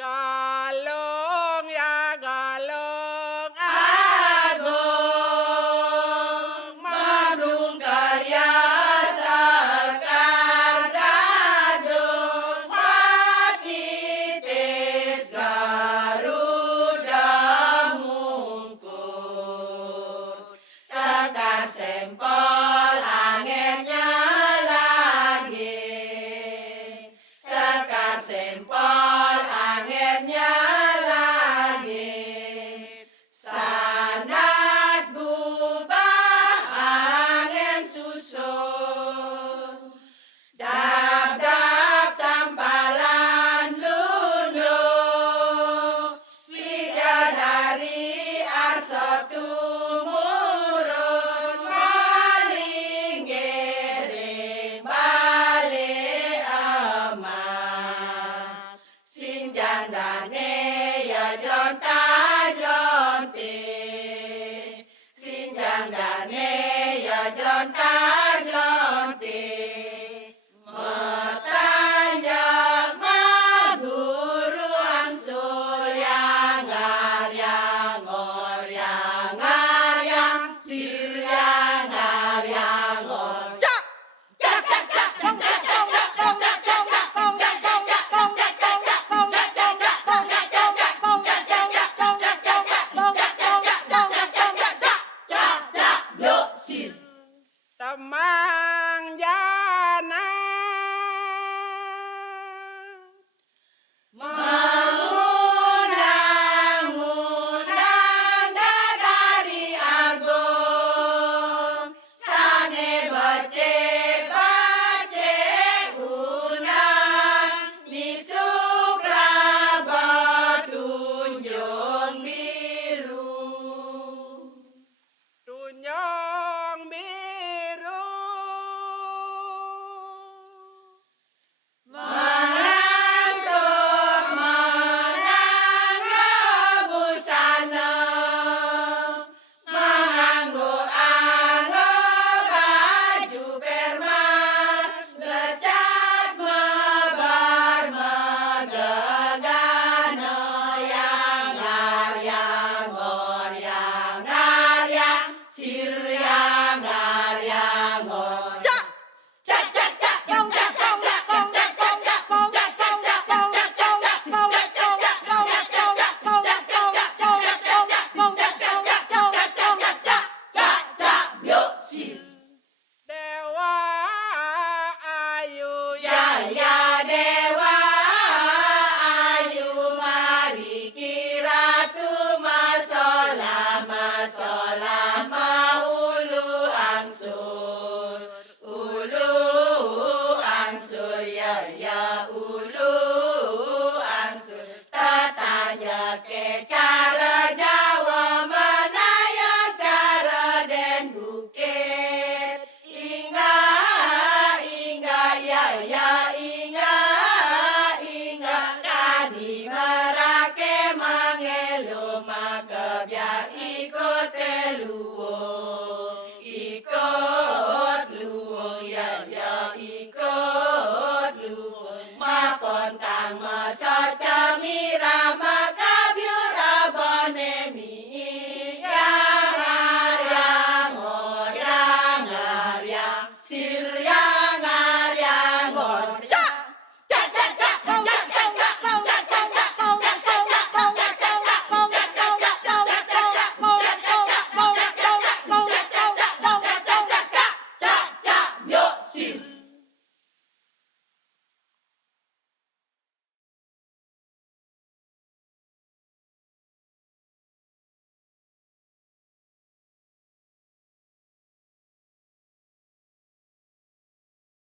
Galung ya galung agung Bandung karya sekar gadung patitis Garuda mungkur sekar sempol anginnya lagi sekar sempol anginnya lagi sanat gubah angin susun dap-dap tampalan luluh widadari arsa tumurun maling giring balik emas sinjandane ya jonta-jonti sinjandane ya jonta-jonti metanjak maguru angsul yang ngaryang ngor yang ngaryang sir yang ngaryang ngor cak cak cak cak cak cak cak cak cak cak Temang jana mengundang-undang dari agung sane becek-becek undang nisuk rabat tunjung biru tunjung biru merangsup menang busana menganggo-anggo baju permas lecat mebar megegana yang ngaryang ngor yang ngaryang sir yang ngaryang ngor cak cak cak cak cak cak cak cak cak cak dewa ayu ya ya dewa ayu mari kiratu masolah masolah maulu angsur ya ya ulu angsur tatanya kecap